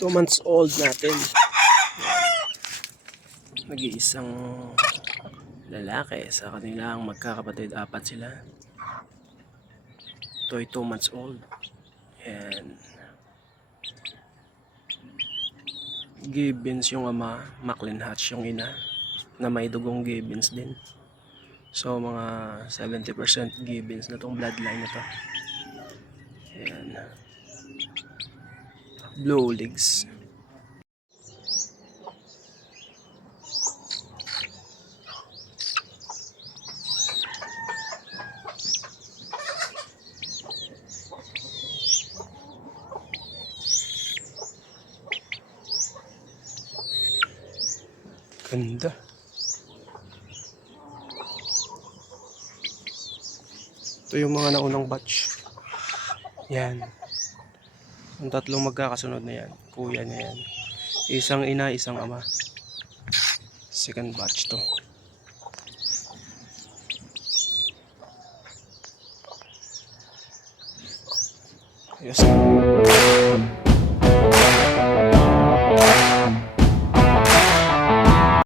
2 months old natin. Nag-iisang lalaki sa kanilang magkakapatid, 4 sila. Ito ay 2 months old. And gibbons yung ama, Macklin Hatch yung ina, na may dugong gibbons din. So mga 70% gibbons na tong bloodline na to. Ayan. Blue legs. Ganda. Ito yung mga naunang batch. Yan. Ang tatlong magkakasunod na yan. Kuya niya yan. Isang ina, isang ama. Second batch to. Yes.